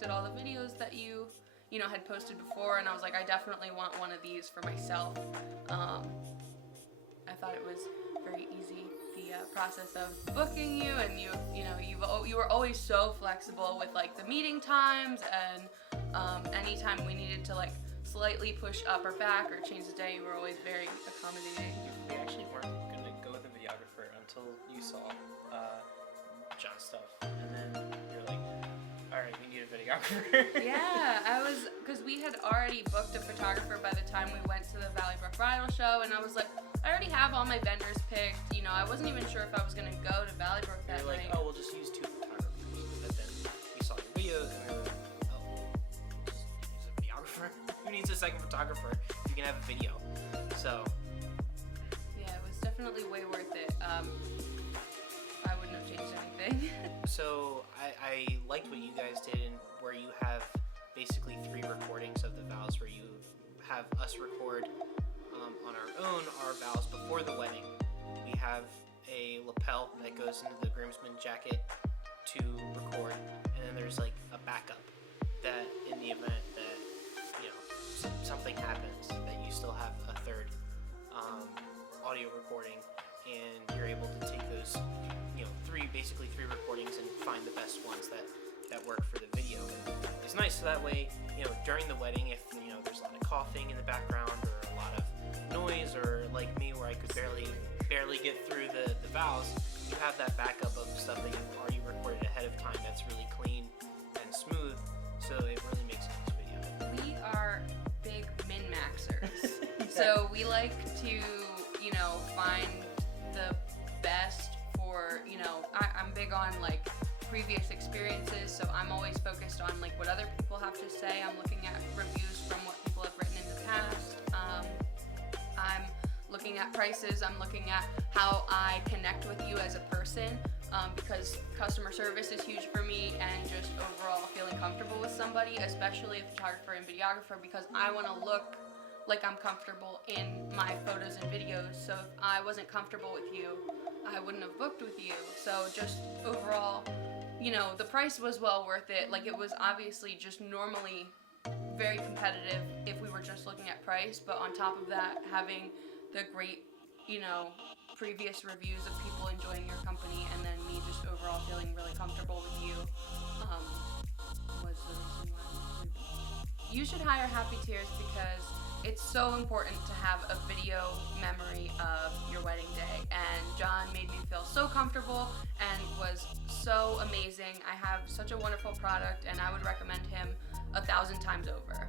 looked at all the videos that you know, had posted before, and I was like, I definitely want one of these for myself. I thought it was very easy, the process of booking you, and you were always so flexible with like the meeting times, and anytime we needed to like slightly push up or back or change the day, you were always very accommodating. We actually weren't going to go with a videographer until you saw John's stuff, and then you're like, all right, we need a videographer. Yeah, because we had already booked a photographer by the time we went to the Valley Brook Bridal Show, and I was like, I already have all my vendors picked. You know, I wasn't even sure if I was going to go to Valley Brook that You're like, night. oh, we'll just use 2 photographers. But then we saw your videos, and we were like, oh, just use a videographer? Who needs a second photographer if you can have a video? So yeah, it was definitely way worth it. I wouldn't have changed anything. So I liked what you guys did, and where you have basically 3 recordings of the vows, where you have us record on our own our vows before the wedding. We have a lapel that goes into the groomsman jacket to record, and then there's like a backup that in the event that, you know, something happens, that you still have a third audio recording, and you're able to take those, you know, basically three recordings and find the best ones that work for the video. And it's nice, so that way, you know, during the wedding, if, you know, there's a lot of coughing in the background or a lot of noise, or like me where I could barely get through the vows, you have that backup of stuff that you've already recorded ahead of time that's really clean and smooth, so it really makes a nice video. We are big min-maxers. So we like to, you know, find the best for, you know, I'm big on like previous experiences, so I'm always focused on like what other people have to say. I'm looking at reviews from what people have written in the past. I'm looking at prices. I'm looking at how I connect with you as a person, because customer service is huge for me, and just overall feeling comfortable with somebody, especially a photographer and videographer, because I want to look like I'm comfortable in my photos and videos. So if I wasn't comfortable with you, I wouldn't have booked with you. So just overall, you know, the price was well worth it. Like, it was obviously just normally very competitive if we were just looking at price, but on top of that, having the great, you know, previous reviews of people enjoying your company, and then me just overall feeling really comfortable with you, was the reason why we booked. You should hire Happy Tears, because it's so important to have a video memory of your wedding day, and John made me feel so comfortable and was so amazing. I have such a wonderful product, and I would recommend him 1,000 times over.